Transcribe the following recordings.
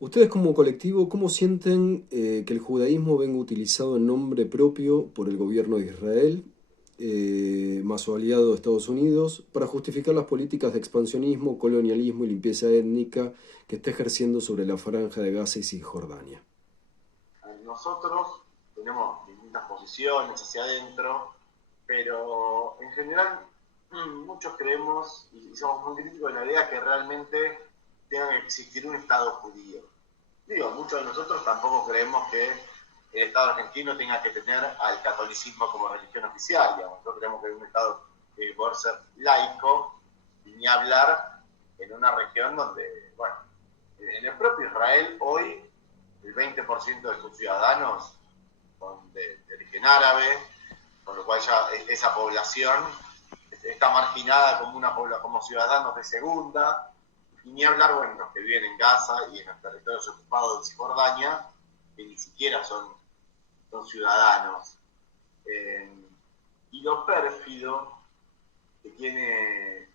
Ustedes como colectivo, ¿cómo sienten que el judaísmo venga utilizado en nombre propio por el gobierno de Israel, más su aliado de Estados Unidos, para justificar las políticas de expansionismo, colonialismo y limpieza étnica que está ejerciendo sobre la franja de Gaza y Cisjordania? Nosotros tenemos distintas posiciones hacia adentro, pero en general muchos creemos y somos muy críticos de la idea que realmente tenga que existir un Estado judío. Digo, muchos de nosotros tampoco creemos que el Estado argentino tenga que tener al catolicismo como religión oficial, digamos. Nosotros creemos que hay un Estado que debe poder ser laico, y ni hablar en una región donde, bueno, en el propio Israel hoy el 20% de sus ciudadanos son de origen árabe, con lo cual ya esa población está marginada como, como ciudadanos de segunda, y ni hablar, bueno, los que viven en Gaza y en los territorios ocupados de Cisjordania, que ni siquiera son ciudadanos. Y lo pérfido que tiene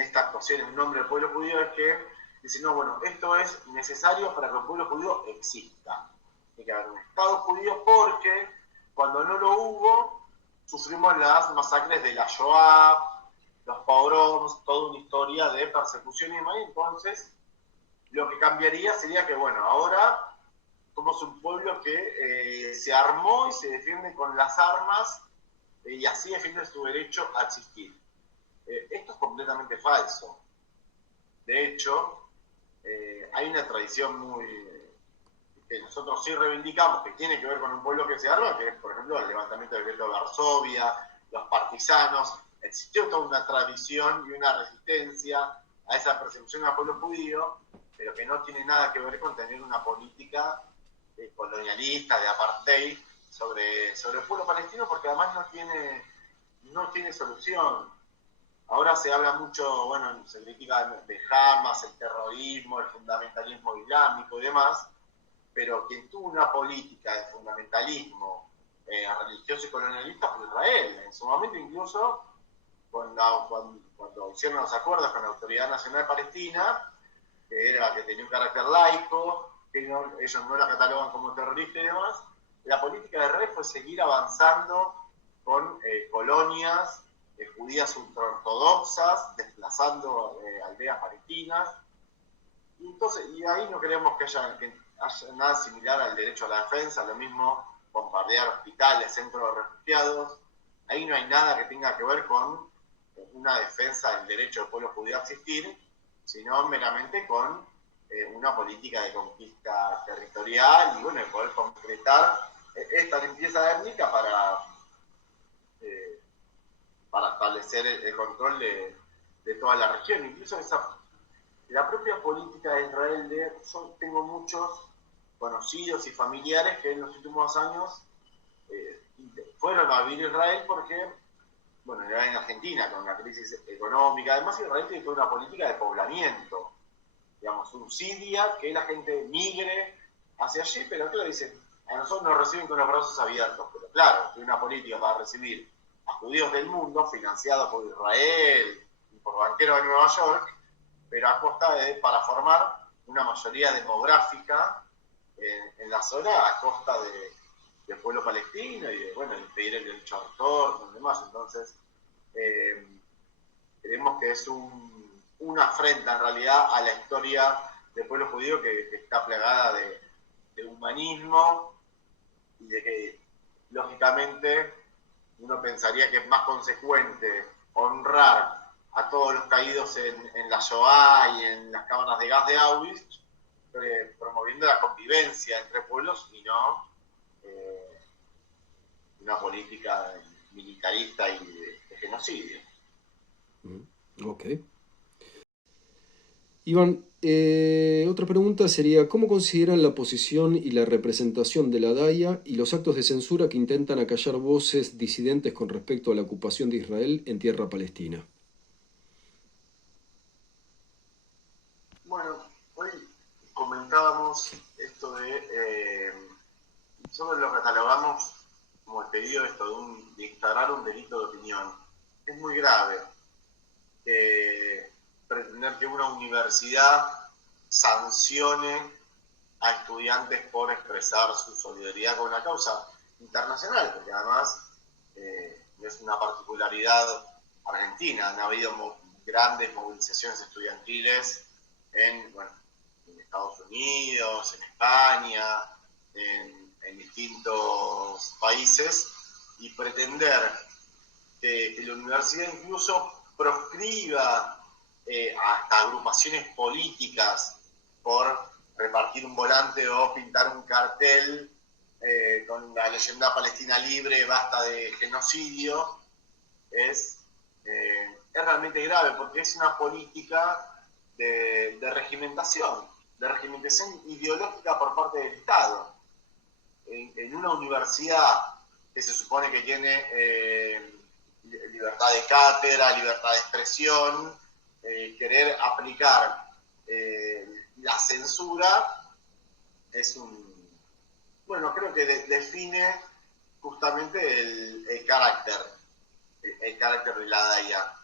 esta actuación en nombre del pueblo judío es que dice, no, bueno, esto es necesario para que el pueblo judío exista. Tiene que haber un Estado judío porque cuando no lo hubo, sufrimos las masacres de la Shoah, los pogroms, toda una historia de persecución y demás. Entonces, lo que cambiaría sería que, bueno, ahora somos un pueblo que se armó y se defiende con las armas y así defiende su derecho a existir. Esto es completamente falso. De hecho, hay una tradición que nosotros sí reivindicamos, que tiene que ver con un pueblo que se arma, que es, por ejemplo, el levantamiento del gueto de Varsovia, los partisanos. Existió toda una tradición y una resistencia a esa persecución al pueblo judío, pero que no tiene nada que ver con tener una política colonialista, de apartheid, sobre el pueblo palestino, porque además no tiene solución. Ahora se habla mucho, bueno, se critica de Hamas, el terrorismo, el fundamentalismo islámico y demás, pero quien tuvo una política de fundamentalismo religioso y colonialista fue Israel. En su momento incluso, cuando hicieron los acuerdos con la Autoridad Nacional Palestina, que tenía un carácter laico, que ellos no la catalogan como terrorista y demás, la política de Israel fue seguir avanzando con colonias judías ultraortodoxas, desplazando aldeas palestinas. Y ahí no queremos que haya nada similar al derecho a la defensa, lo mismo bombardear hospitales, centros de refugiados. Ahí no hay nada que tenga que ver con una defensa del derecho del pueblo judío a existir, sino meramente con una política de conquista territorial y, bueno, de poder concretar esta limpieza étnica eh, para establecer el control de toda la región. Incluso la propia política de Israel, yo tengo muchos conocidos y familiares que en los últimos años eh, fueron a vivir a Israel porque, bueno, era en Argentina con la crisis económica. Además, Israel tiene toda una política de poblamiento, digamos, subsidia que la gente migre hacia allí, pero claro, dicen, a nosotros nos reciben con los brazos abiertos, pero claro, tiene una política para recibir a judíos del mundo, financiado por Israel y por banqueros de Nueva York, pero a costa para formar una mayoría demográfica en la zona a costa del pueblo palestino y de, bueno, impedir el derecho a retorno y demás. Entonces, eh, creemos que es una afrenta en realidad a la historia del pueblo judío que está plagada de humanismo y de que, lógicamente, uno pensaría que es más consecuente honrar a todos los caídos en la Shoah y en las cámaras de gas de Auschwitz, promoviendo la convivencia entre pueblos y no una política militarista y de genocidio. Mm, ok. Iván, otra pregunta sería, ¿cómo consideran la posición y la representación de la DAIA y los actos de censura que intentan acallar voces disidentes con respecto a la ocupación de Israel en tierra palestina? Bueno, hoy comentábamos esto nosotros lo catalogamos como el pedido de instaurar un delito de opinión. Es muy grave pretender que una universidad sancione a estudiantes por expresar su solidaridad con una causa internacional, porque además es una particularidad argentina. Han habido grandes movilizaciones estudiantiles en Estados Unidos, en España, en distintos países, y pretender que la universidad incluso proscriba hasta agrupaciones políticas por repartir un volante o pintar un cartel con la leyenda Palestina libre, basta de genocidio, es realmente grave, porque es una política de regimentación ideológica por parte del Estado. En una universidad que se supone que tiene libertad de cátedra, libertad de expresión, querer aplicar la censura es creo que define justamente el carácter de la DAIA.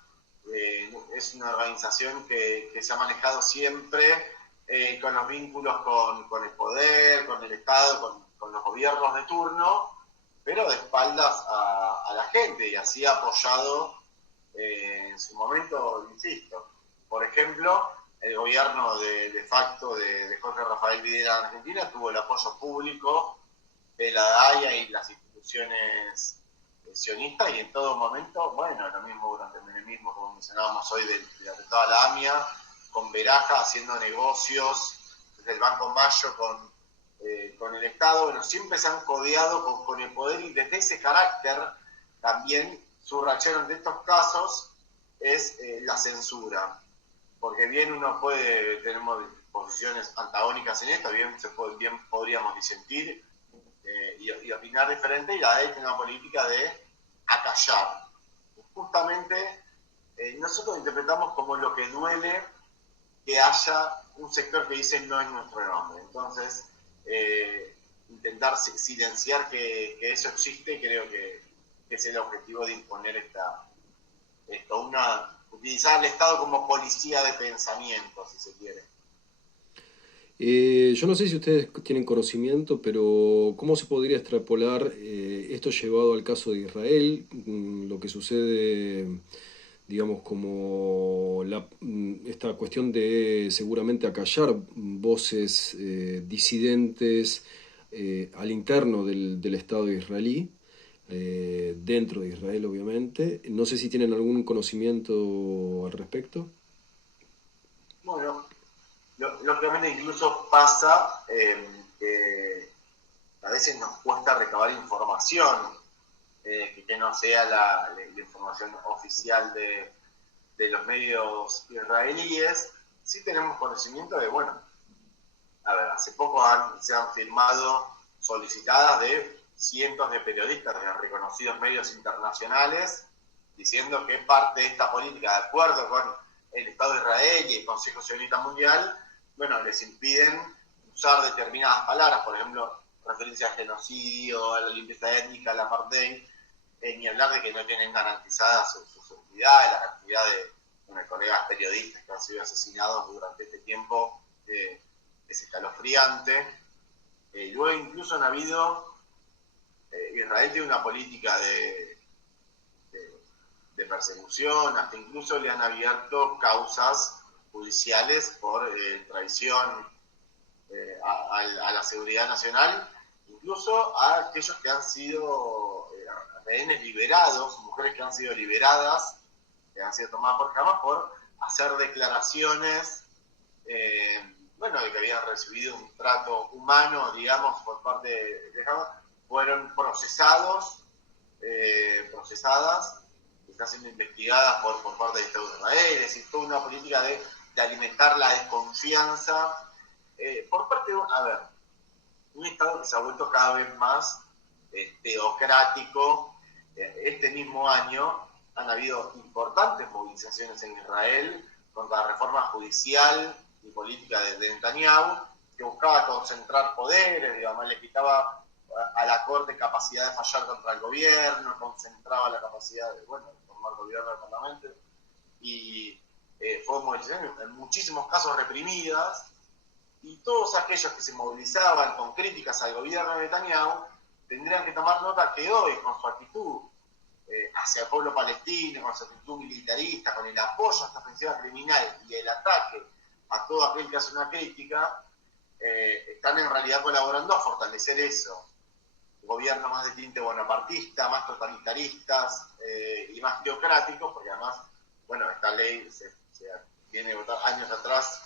Es una organización que se ha manejado siempre con los vínculos con el poder, con el Estado, con los gobiernos de turno, pero de espaldas a la gente, y así ha apoyado en su momento, insisto. Por ejemplo, el gobierno de facto de Jorge Rafael Videla en Argentina tuvo el apoyo público de la DAIA y las instituciones sionistas, y en todo momento, lo mismo durante el menemismo, como mencionábamos hoy, del atentado a la AMIA, con Veraja haciendo negocios desde el Banco Mayo con el Estado. Siempre se han codeado con el poder, y desde ese carácter también subrayaron de estos casos es la censura. Porque bien uno tenemos posiciones antagónicas en esto, bien podríamos disentir y opinar diferente, y la ley tiene una política de acallar. Justamente nosotros interpretamos como lo que duele que haya un sector que dice no es nuestro nombre. Entonces, intentar silenciar que eso existe, creo que es el objetivo de imponer utilizar al Estado como policía de pensamiento, si se quiere. Yo no sé si ustedes tienen conocimiento, pero ¿cómo se podría extrapolar esto llevado al caso de Israel? Lo que sucede, digamos, como esta cuestión de seguramente acallar voces disidentes al interno del Estado israelí, dentro de Israel obviamente. No sé si tienen algún conocimiento al respecto. Bueno, lógicamente incluso pasa que a veces nos cuesta recabar información que no sea la información oficial de los medios israelíes. Sí tenemos conocimiento de, hace poco se han firmado solicitadas de cientos de periodistas de reconocidos medios internacionales diciendo que parte de esta política, de acuerdo con el Estado de Israel y el Consejo Sionista Mundial, les impiden usar determinadas palabras, por ejemplo, referencia a genocidio, a la limpieza étnica, al apartheid, ni hablar de que no tienen garantizada su seguridad, la cantidad de colegas periodistas que han sido asesinados durante este tiempo es escalofriante. Luego incluso han habido, Israel tiene una política de persecución, hasta incluso le han abierto causas judiciales por traición a la seguridad nacional, incluso a aquellos que han sido rehenes liberados, mujeres que han sido liberadas, que han sido tomadas por Hamas por hacer declaraciones de que habían recibido un trato humano, digamos, por parte de Hamas, fueron procesadas, están siendo investigadas por parte del Estado de Israel. Es decir, toda una política de alimentar la desconfianza por parte de un Estado que se ha vuelto cada vez más teocrático. Este mismo año han habido importantes movilizaciones en Israel contra la reforma judicial y política de Netanyahu, que buscaba concentrar poderes, digamos, le quitaba a la Corte capacidad de fallar contra el gobierno, concentraba la capacidad de formar gobierno del Parlamento, y fue movilizaciones en muchísimos casos reprimidas, y todos aquellos que se movilizaban con críticas al gobierno de Netanyahu tendrían que tomar nota que hoy, con su actitud hacia el pueblo palestino, con su actitud militarista, con el apoyo a esta ofensiva criminal y el ataque a todo aquel que hace una crítica, están en realidad colaborando a fortalecer eso. Gobiernos más de tinte bonapartista, más totalitaristas y más teocráticos, porque además, bueno, esta ley se viene a votar años atrás,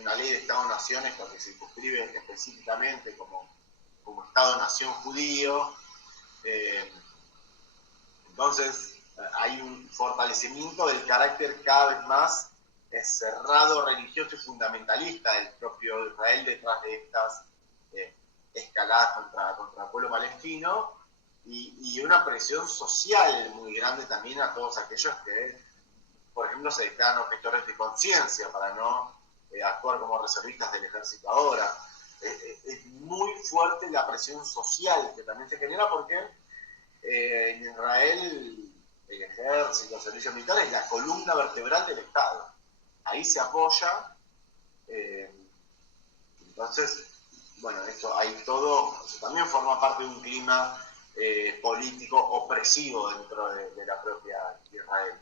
una ley de Estado-Naciones que se circunscribe específicamente como Estado-Nación judío. Entonces, hay un fortalecimiento del carácter cada vez más cerrado, religioso y fundamentalista del propio Israel detrás de estas escaladas contra el pueblo palestino y una presión social muy grande también a todos aquellos que, por ejemplo, se declaran objetores de conciencia para no actuar como reservistas del ejército ahora. Es muy fuerte la presión social que también se genera porque en Israel el ejército, el servicio militar es la columna vertebral del Estado. Ahí se apoya. Entonces, bueno, eso hay todo, eso también forma parte de un clima político opresivo dentro de la propia Israel.